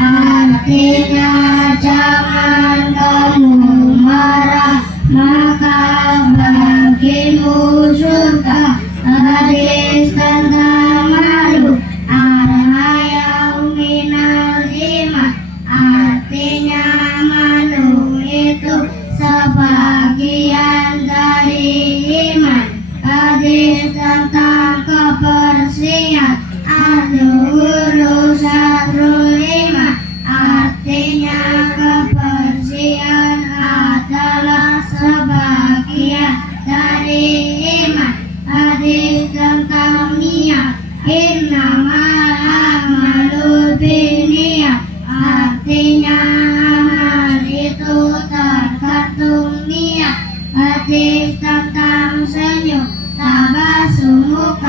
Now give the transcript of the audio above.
Artinya jangan kamu marah, maka bagimu surga. Hadis tentang malu, al-hayau minal iman. Artinya malu itu sebagian dari iman. Hadis tentang kebersihan, al-zuhuru syarrul iman. Artinya kebersihan adalah sebagian dari iman. Hadis tentang niat, innamal a'malu binniyat. Artinya amal itu tergantung niat. Hadis tentang senyum, tabasumuk